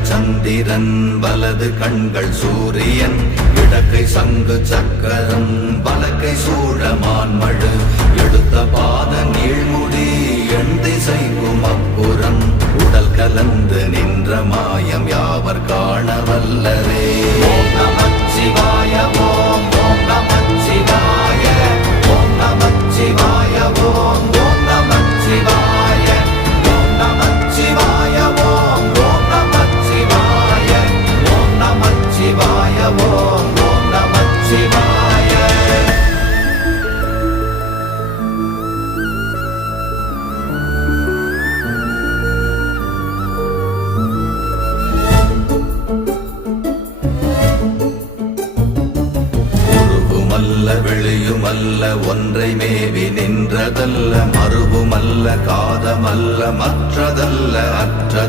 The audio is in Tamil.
இடங்கள் சந்திரன் வலது கண்கள் சூரியன் இடக்கை சங்கு சக்கரம் வலக்கை சூழமான்மழு எடுத்த பாத நீழ்முடி எண் திசைக்கும் அப்புறம் உடல் கலந்து நின்ற மாயம் யாவர் காண வல்லரே. ஓம் நமச்சிவாய ஓம் ஓம் நமச்சிவாய ஓம் நமச்சிவாய ஓம் ஓம் நமச்சிவாய ஓம் நமச்சிவாய ஓம் ஓம் நமச்சிவாய ஓம் நமச்சிவாய ஓம் ஓம் நமச்சிவாய. வெளியுமல்ல ஒன்றை மேவி நின்றதல்ல மறுவுமல்ல காதமல்ல மற்றதல்ல அற்றது